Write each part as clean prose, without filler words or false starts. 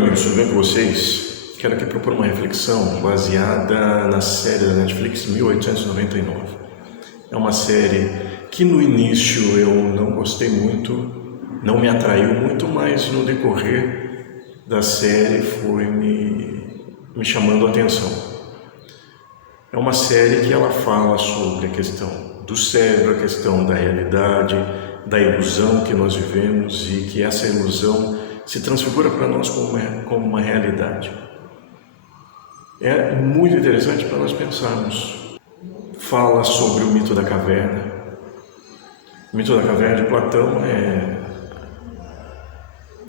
amigos, tudo bem com vocês? Quero aqui propor uma reflexão baseada na série da Netflix 1899. É uma série que no início eu não gostei muito, não me atraiu muito, mas no decorrer da série foi me chamando a atenção. É uma série que ela fala sobre a questão do cérebro, a questão da realidade, da ilusão que nós vivemos e que essa ilusão se transfigura para nós como uma realidade. É muito interessante para nós pensarmos. Fala sobre o mito da caverna. O mito da caverna de Platão é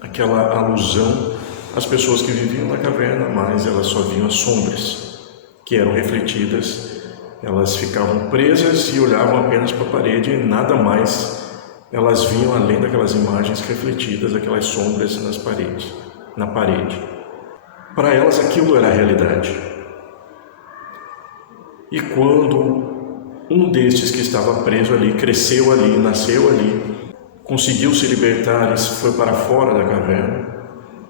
aquela alusão às pessoas que viviam na caverna, mas elas só viam as sombras que eram refletidas. Elas ficavam presas e olhavam apenas para a parede e nada mais elas viam além daquelas imagens refletidas, aquelas sombras na parede. Para elas aquilo era a realidade. E quando um destes que estava preso ali, cresceu ali, nasceu ali, conseguiu se libertar e foi para fora da caverna,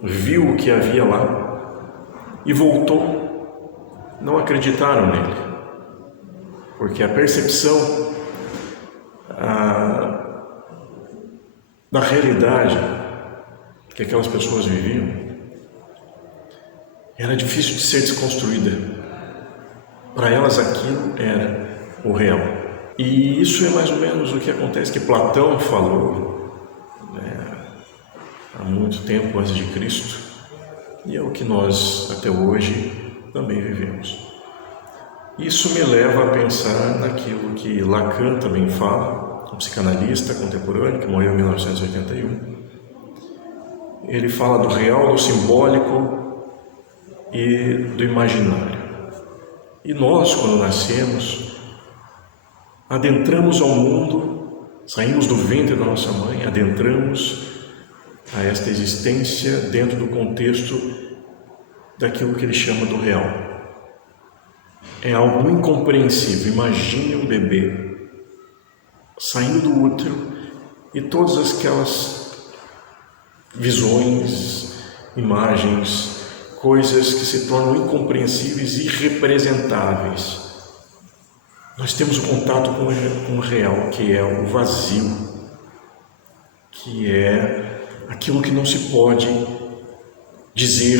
viu o que havia lá e voltou, não acreditaram nele. Porque a percepção da realidade que aquelas pessoas viviam era difícil de ser desconstruída. Para elas aquilo era o real. E isso é mais ou menos o que acontece, que Platão falou há muito tempo antes de Cristo, e é o que nós até hoje também vivemos. Isso me leva a pensar naquilo que Lacan também fala, um psicanalista contemporâneo que morreu em 1981. Ele fala do real, do simbólico e do imaginário. E nós, quando nascemos, adentramos ao mundo, saímos do ventre da nossa mãe, adentramos a esta existência dentro do contexto daquilo que ele chama do real. É algo incompreensível. Imagine um bebê saindo do útero e todas aquelas visões, imagens, coisas que se tornam incompreensíveis e irrepresentáveis. Nós temos o contato com o real, que é o vazio, que é aquilo que não se pode dizer,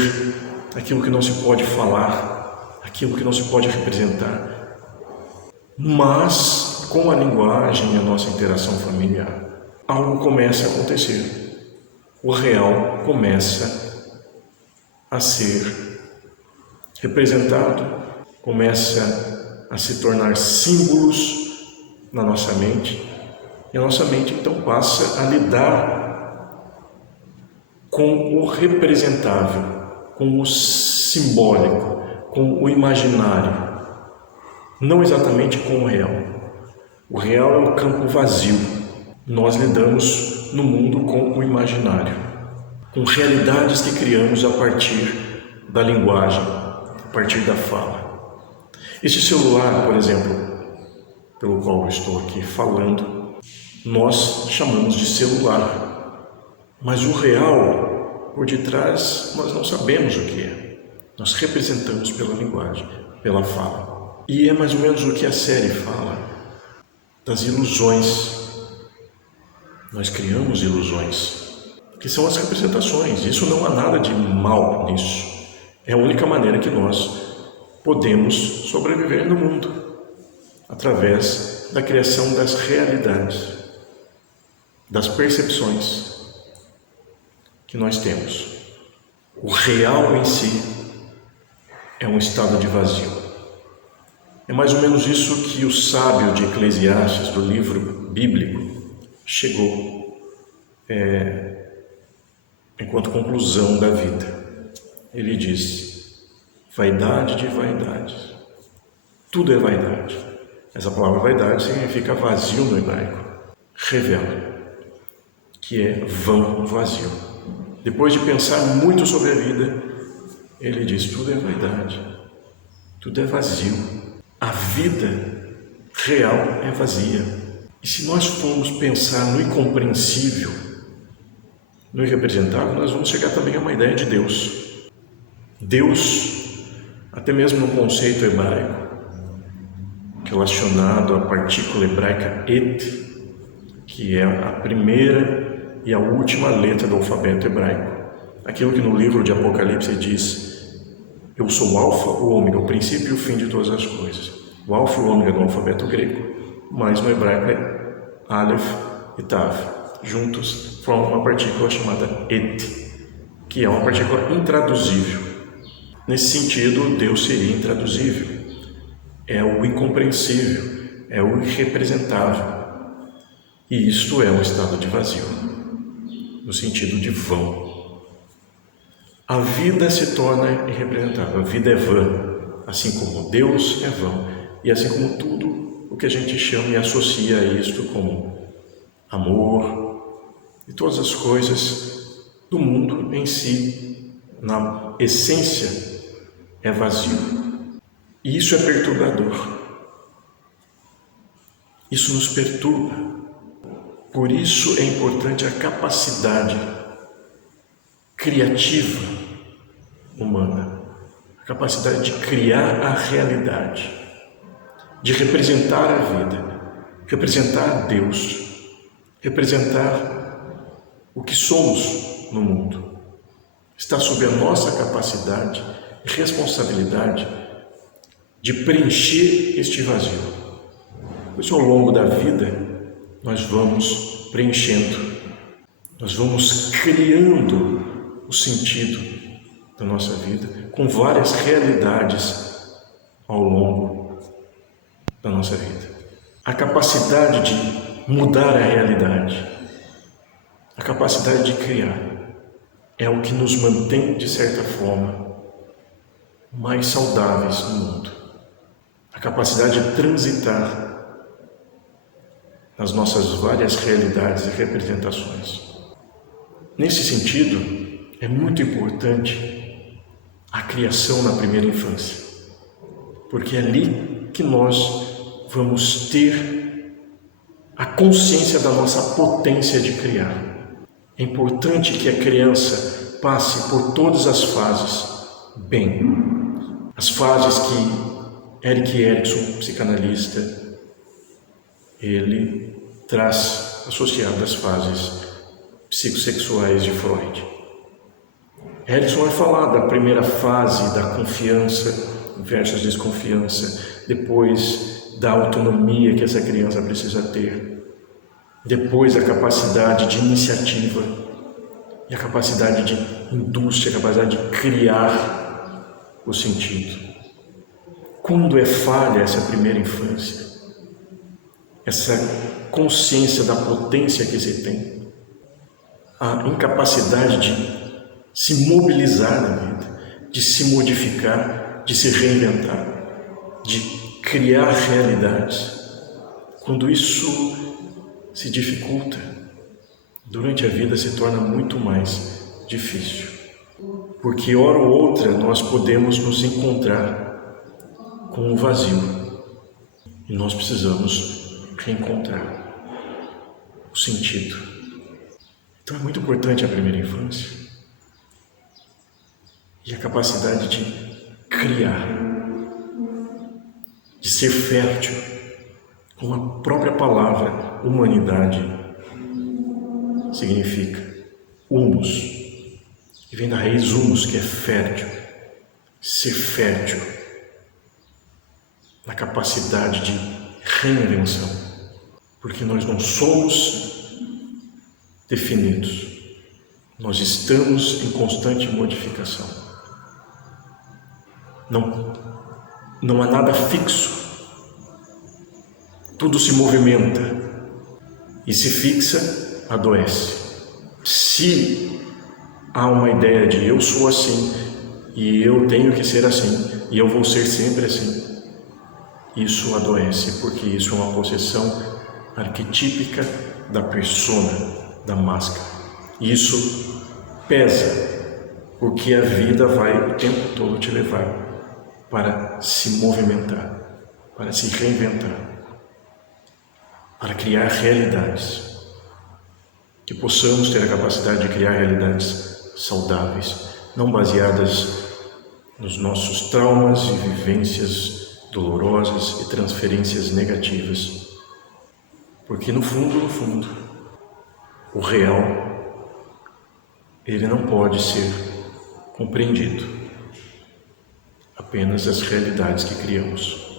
aquilo que não se pode falar, aquilo que não se pode representar. Mas com a linguagem e a nossa interação familiar, algo começa a acontecer. O real começa a ser representado, começa a se tornar símbolos na nossa mente, e a nossa mente então passa a lidar com o representável, com o simbólico, com o imaginário, não exatamente com o real. O real é um campo vazio. Nós lidamos no mundo com o imaginário, com realidades que criamos a partir da linguagem, a partir da fala. Este celular, por exemplo, pelo qual eu estou aqui falando, nós chamamos de celular. Mas o real, por detrás, nós não sabemos o que é. Nós representamos pela linguagem, pela fala. E é mais ou menos o que a série fala das ilusões. Nós criamos ilusões, que são as representações. Isso não há nada de mal nisso. É a única maneira que nós podemos sobreviver no mundo, através da criação das realidades, das percepções que nós temos. O real em si é um estado de vazio. É mais ou menos isso que o sábio de Eclesiastes, do livro bíblico, chegou enquanto conclusão da vida. Ele disse: vaidade de vaidades. Tudo é vaidade. Essa palavra vaidade significa vazio no hebraico. Revela que é vão, vazio. Depois de pensar muito sobre a vida, ele diz: tudo é vaidade. Tudo é vazio. A vida real é vazia. E se nós formos pensar no incompreensível, no irrepresentável, nós vamos chegar também a uma ideia de Deus. Deus, até mesmo no conceito hebraico, relacionado à partícula hebraica et, que é a primeira e a última letra do alfabeto hebraico. Aquilo que no livro de Apocalipse diz: eu sou o alfa, o ômega, o princípio e o fim de todas as coisas. O alfa e o ômega no alfabeto grego, mas no hebraico é Aleph e Tav. Juntos formam uma partícula chamada et, que é uma partícula intraduzível. Nesse sentido, Deus seria intraduzível. É o incompreensível, é o irrepresentável. E isto é um estado de vazio, no sentido de vão. A vida se torna irrepresentável, a vida é vã, assim como Deus é vão, e assim como tudo o que a gente chama e associa a isto como amor e todas as coisas do mundo em si, na essência, é vazio. E isso é perturbador. Isso nos perturba. Por isso é importante a capacidade criativa humana, a capacidade de criar a realidade, de representar a vida, representar Deus, representar o que somos no mundo. Está sob a nossa capacidade e responsabilidade de preencher este vazio. Por isso, ao longo da vida, nós vamos preenchendo, nós vamos criando o sentido da nossa vida com várias realidades ao longo da nossa vida. A capacidade de mudar a realidade, a capacidade de criar, é o que nos mantém, de certa forma, mais saudáveis no mundo. A capacidade de transitar nas nossas várias realidades e representações. Nesse sentido, é muito importante a criação na primeira infância, porque é ali que nós vamos ter a consciência da nossa potência de criar. É importante que a criança passe por todas as fases bem. As fases que Erik Erikson, psicanalista, ele traz associadas às fases psicossexuais de Freud. Erikson vai falar da primeira fase da confiança versus desconfiança, depois da autonomia que essa criança precisa ter, depois a capacidade de iniciativa e a capacidade de indústria, a capacidade de criar o sentido. Quando é falha essa primeira infância, essa consciência da potência que se tem, a incapacidade de se mobilizar na vida, de se modificar, de se reinventar, de criar realidades. Quando isso se dificulta, durante a vida se torna muito mais difícil. Porque hora ou outra nós podemos nos encontrar com o vazio e nós precisamos reencontrar o sentido. Então é muito importante a primeira infância e a capacidade de criar, de ser fértil, como a própria palavra humanidade significa. Humus, que vem da raiz humus, que é fértil. Ser fértil na capacidade de reinvenção. Porque nós não somos definidos, nós estamos em constante modificação. Não há nada fixo, tudo se movimenta e se fixa, adoece. Se há uma ideia de eu sou assim e eu tenho que ser assim e eu vou ser sempre assim, isso adoece, porque isso é uma possessão arquetípica da persona, da máscara. E isso pesa, porque a vida vai o tempo todo te levar para se movimentar, para se reinventar, para criar realidades. Que possamos ter a capacidade de criar realidades saudáveis, não baseadas nos nossos traumas e vivências dolorosas e transferências negativas. Porque no fundo, o real, ele não pode ser compreendido. Apenas as realidades que criamos.